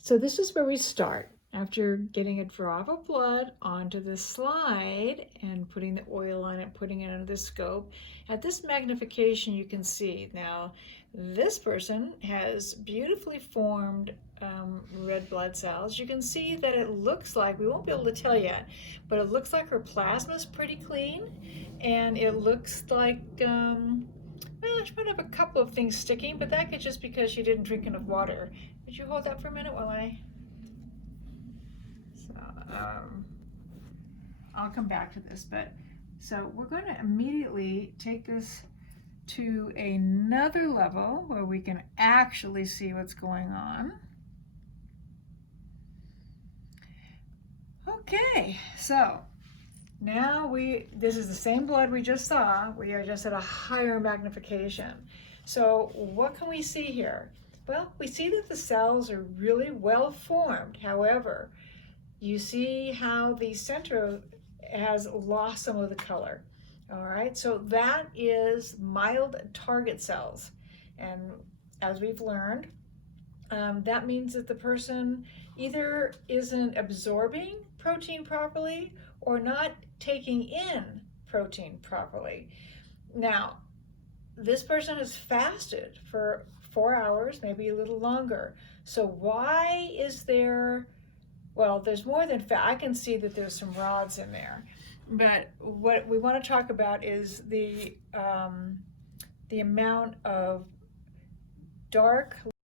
So this is where we start. After getting a drop of blood onto the slide and putting the oil on it, putting it under the scope, at this magnification you can see now this person has beautifully formed red blood cells. You can see that it looks like, we won't be able to tell yet, but it looks like her plasma is pretty clean, and it looks like well, she might have a couple of things sticking, but that could just because she didn't drink enough water. Would you hold that for a minute while I'll come back to this, but so we're going to immediately take this to another level where we can actually see what's going on. Okay, so now this is the same blood we just saw. We are just at a higher magnification. So what can we see here? Well, we see that the cells are really well formed. However, you see how the center has lost some of the color. All right, so that is mild target cells. And as we've learned, that means that the person either isn't absorbing protein properly or not taking in protein properly. Now, this person has fasted for 4 hours, maybe a little longer. So why is there, well, there's more than fat. I can see that there's some rods in there. But what we want to talk about is the amount of dark